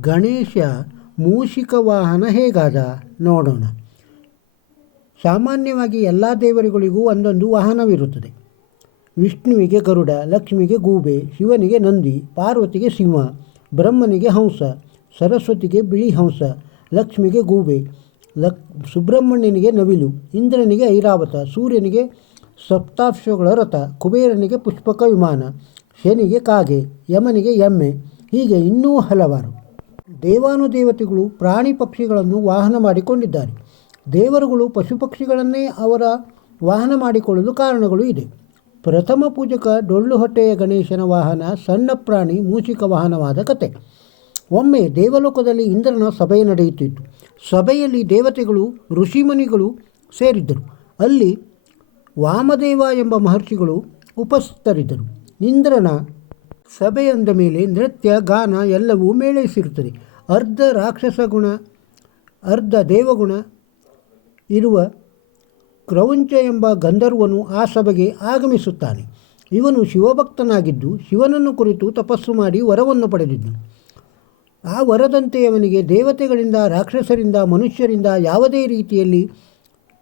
ಗಣೇಶ ಮೂಷಿಕ ವಾಹನ ಹೇಗಾದ ನೋಡೋಣ. ಸಾಮಾನ್ಯವಾಗಿ ಎಲ್ಲ ದೇವರುಗಳಿಗೂ ಒಂದೊಂದು ವಾಹನವಿರುತ್ತದೆ. ವಿಷ್ಣುವಿಗೆ ಗರುಡ, ಲಕ್ಷ್ಮಿಗೆ ಗೂಬೆ, ಶಿವನಿಗೆ ನಂದಿ, ಪಾರ್ವತಿಗೆ ಸಿಂಹ, ಬ್ರಹ್ಮನಿಗೆ ಹಂಸ, ಸರಸ್ವತಿಗೆ ಬಿಳಿ ಹಂಸ, ಲಕ್ಷ್ಮಿಗೆ ಗೂಬೆ, ಸುಬ್ರಹ್ಮಣ್ಯನಿಗೆ ನವಿಲು, ಇಂದ್ರನಿಗೆ ಐರಾವತ, ಸೂರ್ಯನಿಗೆ ಸಪ್ತಾಶ್ವಗಳ ರಥ, ಕುಬೇರನಿಗೆ ಪುಷ್ಪಕ ವಿಮಾನ, ಶನಿಗೆ ಕಾಗೆ, ಯಮನಿಗೆ ಎಮ್ಮೆ, ಹೀಗೆ ಇನ್ನೂ ಹಲವಾರು. ದೇವಾನುದೇವತೆಗಳು ಪ್ರಾಣಿ ಪಕ್ಷಿಗಳನ್ನು ವಾಹನ ಮಾಡಿಕೊಂಡಿದ್ದಾರೆ. ದೇವರುಗಳು ಪಶು ಪಕ್ಷಿಗಳನ್ನೇ ಅವರ ವಾಹನ ಮಾಡಿಕೊಳ್ಳಲು ಕಾರಣಗಳು ಇದೆ. ಪ್ರಥಮ ಪೂಜಕ ಡೊಳ್ಳು ಹೊಟ್ಟೆಯ ಗಣೇಶನ ವಾಹನ ಸಣ್ಣ ಪ್ರಾಣಿ ಮೂಷಿಕ ವಾಹನವಾದ ಕತೆ. ಒಮ್ಮೆ ದೇವಲೋಕದಲ್ಲಿ ಇಂದ್ರನ ಸಭೆ ನಡೆಯುತ್ತಿತ್ತು. ಸಭೆಯಲ್ಲಿ ದೇವತೆಗಳು ಋಷಿಮುನಿಗಳು ಸೇರಿದ್ದರು. ಅಲ್ಲಿ ವಾಮದೇವ ಎಂಬ ಮಹರ್ಷಿಗಳು ಉಪಸ್ಥಿತರಿದ್ದರು. ಇಂದ್ರನ ಸಭೆಯಂದ ಮೇಲೆ ನೃತ್ಯ ಗಾನ ಎಲ್ಲವೂ ಮೇಳೈಸಿರುತ್ತದೆ. ಅರ್ಧ ರಾಕ್ಷಸ ಗುಣ ಅರ್ಧ ದೇವಗುಣ ಇರುವ ಕ್ರೌಂಚ ಎಂಬ ಗಂಧರ್ವನು ಆ ಸಭೆಗೆ ಆಗಮಿಸುತ್ತಾನೆ. ಇವನು ಶಿವಭಕ್ತನಾಗಿದ್ದು ಶಿವನನ್ನು ಕುರಿತು ತಪಸ್ಸು ಮಾಡಿ ವರವನ್ನು ಪಡೆದಿದ್ದನು. ಆ ವರದಂತೆ ಅವನಿಗೆ ದೇವತೆಗಳಿಂದ, ರಾಕ್ಷಸರಿಂದ, ಮನುಷ್ಯರಿಂದ ಯಾವುದೇ ರೀತಿಯಲ್ಲಿ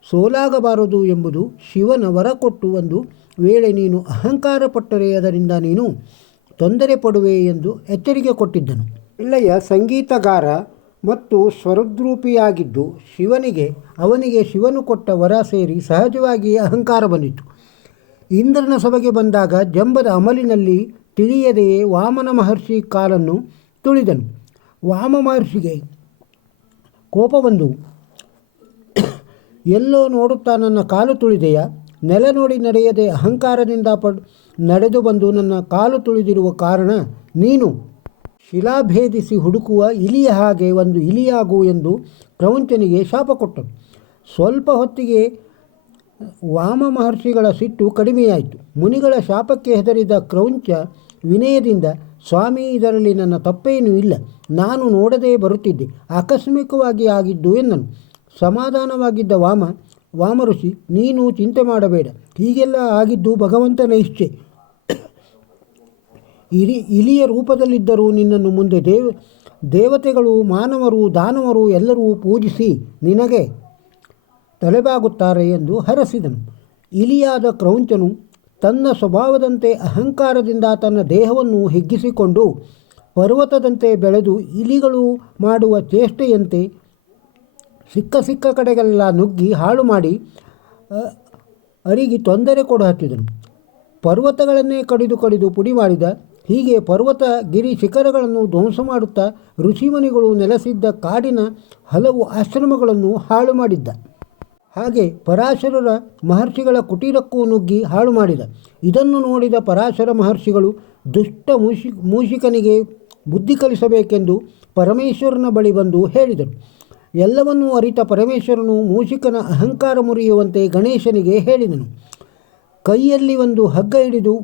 ಸೋಲಾಗಬಾರದು ಎಂಬುದು ಶಿವನ ವರ ಕೊಟ್ಟು, ಒಂದು ವೇಳೆ ನೀನು ಅಹಂಕಾರ ಪಟ್ಟರೆ ಅದರಿಂದ ನೀನು ತೊಂದರೆ ಪಡುವೆ ಎಂದು ಎಚ್ಚರಿಕೆ ಕೊಟ್ಟಿದ್ದನು. ಒಳ್ಳೆಯ ಸಂಗೀತಗಾರ ಮತ್ತು ಸ್ವರದ್ರೂಪಿಯಾಗಿದ್ದು ಅವನಿಗೆ ಶಿವನು ಕೊಟ್ಟ ವರ ಸೇರಿ ಸಹಜವಾಗಿ ಅಹಂಕಾರ ಬಂದಿತು. ಇಂದ್ರನ ಸಭೆಗೆ ಬಂದಾಗ ಜಂಬದ ಅಮಲಿನಲ್ಲಿ ತಿಳಿಯದೆಯೇ ವಾಮನ ಮಹರ್ಷಿ ಕಾಲನ್ನು ತುಳಿದನು. ವಾಮ ಮಹರ್ಷಿಗೆ ಕೋಪ ಬಂದು, ಎಲ್ಲೋ ನೋಡುತ್ತಾ ನನ್ನ ಕಾಲು ತುಳಿದೆಯಾ? ನೆಲ ನೋಡಿ ನಡೆಯದೆ ಅಹಂಕಾರದಿಂದ ನಡೆದು ಬಂದು ನನ್ನ ಕಾಲು ತುಳಿದಿರುವ ಕಾರಣ ನೀನು ಶಿಲಾಭೇದಿಸಿ ಹುಡುಕುವ ಇಲಿಯ ಹಾಗೆ ಒಂದು ಇಲಿಯಾಗು ಎಂದು ಕ್ರೌಂಚನಿಗೆ ಶಾಪ ಕೊಟ್ಟನು. ಸ್ವಲ್ಪ ಹೊತ್ತಿಗೆ ವಾಮ ಮಹರ್ಷಿಗಳ ಸಿಟ್ಟು ಕಡಿಮೆಯಾಯಿತು. ಮುನಿಗಳ ಶಾಪಕ್ಕೆ ಹೆದರಿದ ಕ್ರೌಂಚ ವಿನಯದಿಂದ, ಸ್ವಾಮಿ, ಇದರಲ್ಲಿ ನನ್ನ ತಪ್ಪೇನೂ ಇಲ್ಲ, ನಾನು ನೋಡದೇ ಬರುತ್ತಿದ್ದೆ, ಆಕಸ್ಮಿಕವಾಗಿ ಆಗಿದ್ದು ಎಂದನು. ಸಮಾಧಾನವಾಗಿದ್ದ ವಾಮ ಋಷಿ, ನೀನು ಚಿಂತೆ ಮಾಡಬೇಡ, ಹೀಗೆಲ್ಲ ಆಗಿದ್ದು ಭಗವಂತನ ಇಚ್ಛೆ. ಇಲಿಯ ರೂಪದಲ್ಲಿದ್ದರೂ ನಿನ್ನನ್ನು ಮುಂದೆ ದೇವತೆಗಳು, ಮಾನವರು, ದಾನವರು ಎಲ್ಲರೂ ಪೂಜಿಸಿ ನಿನಗೆ ತಲೆಬಾಗುತ್ತಾರೆ ಎಂದು ಹರಸಿದನು. ಇಲಿಯಾದ ಕ್ರೌಂಚನು ತನ್ನ ಸ್ವಭಾವದಂತೆ ಅಹಂಕಾರದಿಂದ ತನ್ನ ದೇಹವನ್ನು ಹಿಗ್ಗಿಸಿಕೊಂಡು ಪರ್ವತದಂತೆ ಬೆಳೆದು ಇಲಿಗಳು ಮಾಡುವ ಚೇಷ್ಟೆಯಂತೆ ಸಿಕ್ಕ ಕಡೆಗೆಲ್ಲ ನುಗ್ಗಿ ಹಾಳು ಮಾಡಿ ಅರಿಗಿ ತೊಂದರೆ ಕೊಡಹತ್ತಿದನು. ಪರ್ವತಗಳನ್ನೇ ಕಡಿದು ಪುಡಿ ಮಾಡಿದ. ಹೀಗೆ ಪರ್ವತ ಗಿರಿ ಶಿಖರಗಳನ್ನು ಧ್ವಂಸ ಮಾಡುತ್ತಾ ಋಷಿಮುನಿಗಳು ನೆಲೆಸಿದ್ದ ಕಾಡಿನ ಹಲವು ಆಶ್ರಮಗಳನ್ನು ಹಾಳು ಮಾಡಿದ್ದ. ಹಾಗೆ ಪರಾಶರರ ಮಹರ್ಷಿಗಳ ಕುಟೀರಕ್ಕೂ ನುಗ್ಗಿ ಹಾಳು ಮಾಡಿದ. ಇದನ್ನು ನೋಡಿದ ಪರಾಶರ ಮಹರ್ಷಿಗಳು ದುಷ್ಟ ಮೂಷಿಕನಿಗೆ ಬುದ್ಧಿ ಕಲಿಸಬೇಕೆಂದು ಪರಮೇಶ್ವರನ ಬಳಿ ಬಂದು ಹೇಳಿದರು. ಎಲ್ಲವನ್ನೂ ಅರಿತ ಪರಮೇಶ್ವರನು ಮೂಷಿಕನ ಅಹಂಕಾರ ಮುರಿಯುವಂತೆ ಗಣೇಶನಿಗೆ ಹೇಳಿದನು. ಕೈಯಲ್ಲಿ ಒಂದು ಹಗ್ಗ ಹಿಡಿದು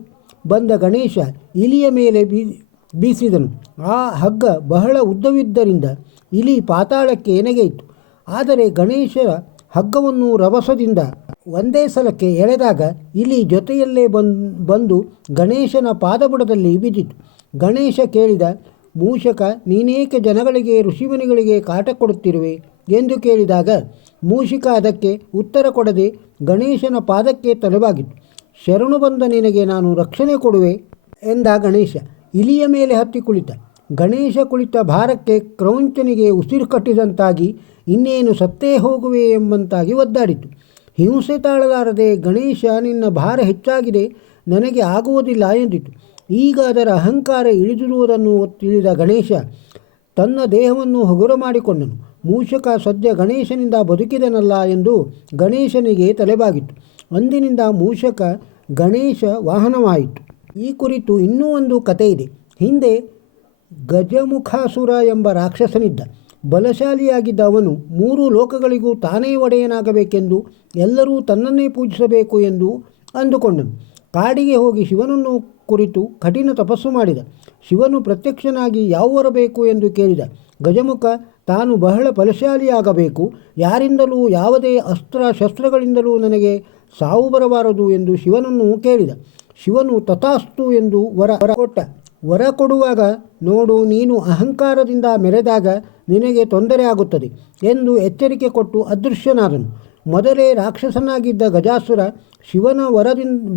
ಬಂದ ಗಣೇಶ ಇಲಿಯ ಮೇಲೆ ಬೀಸಿದನು. ಆ ಹಗ್ಗ ಬಹಳ ಉದ್ದವಿದ್ದರಿಂದ ಇಲಿ ಪಾತಾಳಕ್ಕೆ ನೆಗೆಯಿತು. ಆದರೆ ಗಣೇಶ ಹಗ್ಗವನ್ನು ರಭಸದಿಂದ ಒಂದೇ ಸಲಕ್ಕೆ ಎಳೆದಾಗ ಇಲಿ ಜೊತೆಯಲ್ಲೇ ಬಂದು ಗಣೇಶನ ಪಾದಬುಡದಲ್ಲಿ ಬಿದ್ದಿತು. ಗಣೇಶ ಕೇಳಿದ, ಮೂಷಕ, ನೀನೇಕೆ ಜನಗಳಿಗೆ, ಋಷಿಮುನಿಗಳಿಗೆ ಕಾಟ ಕೊಡುತ್ತಿರುವೆ ಎಂದು ಕೇಳಿದಾಗ ಮೂಷಿಕ ಅದಕ್ಕೆ ಉತ್ತರ ಕೊಡದೆ ಗಣೇಶನ ಪಾದಕ್ಕೆ ತಲೆಬಾಗಿತು. ಶರಣು ಬಂದ ನಿನಗೆ ನಾನು ರಕ್ಷಣೆ ಕೊಡುವೆ ಎಂದ ಗಣೇಶ. ಇಲಿಯ ಮೇಲೆ ಹತ್ತಿ ಕುಳಿತ. ಗಣೇಶ ಕುಳಿತ ಭಾರಕ್ಕೆ ಕ್ರೌಂಚನಿಗೆ ಉಸಿರು ಕಟ್ಟಿದಂತಾಗಿ ಇನ್ನೇನು ಸತ್ತೇ ಹೋಗುವೆ ಎಂಬಂತಾಗಿ ಒದ್ದಾಡಿತು. ಹಿಂಸೆ ತಾಳಲಾರದೆ ಗಣೇಶ, ನಿನ್ನ ಭಾರ ಹೆಚ್ಚಾಗಿದೆ, ನನಗೆ ಆಗುವುದಿಲ್ಲ ಎಂದಿತು. ಈಗ ಅದರ ಅಹಂಕಾರ ಇಳಿದಿರುವುದನ್ನು ತಿಳಿದ ಗಣೇಶ ತನ್ನ ದೇಹವನ್ನು ಹಗುರ ಮಾಡಿಕೊಂಡನು. ಮೂಷಕ ಸದ್ಯ ಗಣೇಶನಿಂದ ಬದುಕಿದನಲ್ಲ ಎಂದು ಗಣೇಶನಿಗೆ ತಲೆಬಾಗಿತ್ತು. ಅಂದಿನಿಂದ ಮೂಷಕ ಗಣೇಶ ವಾಹನವಾಯಿತು. ಈ ಕುರಿತು ಇನ್ನೂ ಒಂದು ಕತೆ ಇದೆ. ಹಿಂದೆ ಗಜಮುಖಾಸುರ ಎಂಬ ರಾಕ್ಷಸನಿದ್ದ. ಬಲಶಾಲಿಯಾಗಿದ್ದ ಅವನು 3 ಲೋಕಗಳಿಗೂ ತಾನೇ ಒಡೆಯನಾಗಬೇಕೆಂದು, ಎಲ್ಲರೂ ತನ್ನನ್ನೇ ಪೂಜಿಸಬೇಕು ಎಂದು ಅಂದುಕೊಂಡನು. ಕಾಡಿಗೆ ಹೋಗಿ ಶಿವನನ್ನು ಕುರಿತು ಕಠಿಣ ತಪಸ್ಸು ಮಾಡಿದ. ಶಿವನು ಪ್ರತ್ಯಕ್ಷನಾಗಿ ಯಾವ ವರ ಬೇಕು ಎಂದು ಕೇಳಿದ. ಗಜಮುಖ ತಾನು ಬಹಳ ಬಲಶಾಲಿಯಾಗಬೇಕು, ಯಾರಿಂದಲೂ ಯಾವುದೇ ಅಸ್ತ್ರ ಶಸ್ತ್ರಗಳಿಂದಲೂ ನನಗೆ ಸಾವು ಬರಬಾರದು ಎಂದು ಶಿವನನ್ನು ಕೇಳಿದ. ಶಿವನು ತಥಾಸ್ತು ಎಂದು ವರ ಕೊಟ್ಟ. ವರ ಕೊಡುವಾಗ ನೋಡು, ನೀನು ಅಹಂಕಾರದಿಂದ ಮೆರೆದಾಗ ನಿನಗೆ ತೊಂದರೆ ಆಗುತ್ತದೆ ಎಂದು ಎಚ್ಚರಿಕೆ ಕೊಟ್ಟು ಅದೃಶ್ಯನಾದನು. ಮೊದಲೇ ರಾಕ್ಷಸನಾಗಿದ್ದ ಗಜಾಸುರ ಶಿವನ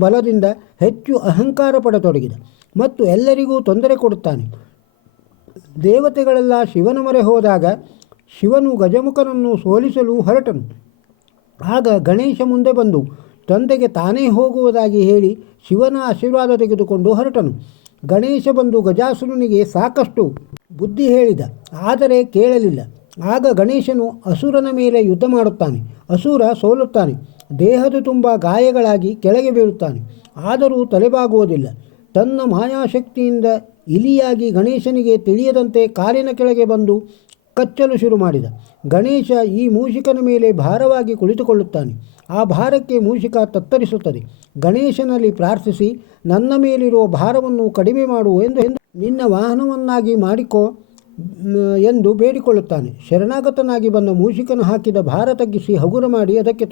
ಬಲದಿಂದ ಹೆಚ್ಚು ಅಹಂಕಾರ ಪಡತೊಡಗಿದ ಮತ್ತು ಎಲ್ಲರಿಗೂ ತೊಂದರೆ ಕೊಡುತ್ತಾನೆ. ದೇವತೆಗಳೆಲ್ಲ ಶಿವನ ಮೊರೆ ಹೋದಾಗ ಶಿವನು ಗಜಮುಖನನ್ನು ಸೋಲಿಸಲು ಹೊರಟನು. ಆಗ ಗಣೇಶ ಮುಂದೆ ಬಂದು ತಂದೆಗೆ ತಾನೇ ಹೋಗುವುದಾಗಿ ಹೇಳಿ ಶಿವನ ಆಶೀರ್ವಾದ ತೆಗೆದುಕೊಂಡು ಹೊರಟನು. ಗಣೇಶ ಬಂದು ಗಜಾಸುರನಿಗೆ ಸಾಕಷ್ಟು ಬುದ್ಧಿ ಹೇಳಿದ, ಆದರೆ ಕೇಳಲಿಲ್ಲ. ಆಗ ಗಣೇಶನು ಅಸುರನ ಮೇಲೆ ಯುದ್ಧ ಮಾಡುತ್ತಾನೆ. ಅಸುರ ಸೋಲುತ್ತಾನೆ. ದೇಹದ ತುಂಬ ಗಾಯಗಳಾಗಿ ಕೆಳಗೆ ಬೀಳುತ್ತಾನೆ. ಆದರೂ ತಲೆಬಾಗುವುದಿಲ್ಲ. ತನ್ನ ಮಾಯಾಶಕ್ತಿಯಿಂದ ಇಲಿಯಾಗಿ ಗಣೇಶನಿಗೆ ತಿಳಿಯದಂತೆ ಕಾಲಿನ ಕೆಳಗೆ ಬಂದು ಕಚ್ಚಲು ಶುರು ಮಾಡಿದ. ಗಣೇಶ ಈ ಮೂಷಿಕನ ಮೇಲೆ ಭಾರವಾಗಿ ಕುಳಿತುಕೊಳ್ಳುತ್ತಾನೆ. ಆ ಭಾರಕ್ಕೆ ಮೂಷಿಕ ತತ್ತರಿಸುತ್ತದೆ. ಗಣೇಶನಲ್ಲಿ ಪ್ರಾರ್ಥಿಸಿ, ನನ್ನ ಮೇಲಿರುವ ಭಾರವನ್ನು ಕಡಿಮೆ ಮಾಡು ಎಂದು ನಿನ್ನ ವಾಹನವನ್ನಾಗಿ ಮಾಡಿಕೊ ಎಂದು ಬೇಡಿಕೊಳ್ಳುತ್ತಾನೆ. ಶರಣಾಗತನಾಗಿ ಬಂದ ಮೂಷಿಕನು ಹಾಕಿದ ಭಾರ ತಗ್ಗಿಸಿ ಹಗುರ ಮಾಡಿ ಅದಕ್ಕೆ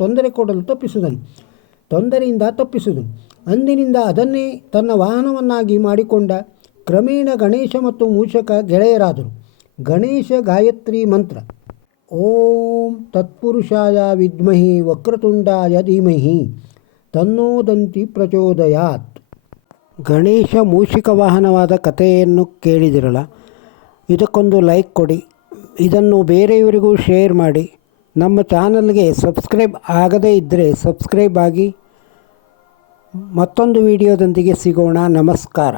ತೊಂದರೆಯಿಂದ ತಪ್ಪಿಸಿದನು. ಅಂದಿನಿಂದ ಅದನ್ನೇ ತನ್ನ ವಾಹನವನ್ನಾಗಿ ಮಾಡಿಕೊಂಡ. ಕ್ರಮೇಣ ಗಣೇಶ ಮತ್ತು ಮೂಷಕ ಗೆಳೆಯರಾದರು. ಗಣೇಶ ಗಾಯತ್ರಿ ಮಂತ್ರ. ಓಂ ತತ್ಪುರುಷಾಯ ವಿದ್ಮಹಿ ವಕ್ರತುಂಡಾಯ ಧೀಮಹಿ ತನ್ನೋ ದಂತಿ ಪ್ರಚೋದಯಾತ್. ಗಣೇಶ ಮೂಷಿಕ ವಾಹನವಾದ ಕಥೆಯನ್ನು ಕೇಳಿದಿರಲ್ಲ. ಇದಕ್ಕೊಂದು ಲೈಕ್ ಕೊಡಿ, ಇದನ್ನು ಬೇರೆಯವರಿಗೂ ಶೇರ್ ಮಾಡಿ. ನಮ್ಮ ಚಾನಲ್ಗೆ ಸಬ್ಸ್ಕ್ರೈಬ್ ಆಗದೇ ಇದ್ದರೆ ಸಬ್ಸ್ಕ್ರೈಬ್ ಆಗಿ. ಮತ್ತೊಂದು ವಿಡಿಯೋದೊಂದಿಗೆ ಸಿಗೋಣ. ನಮಸ್ಕಾರ.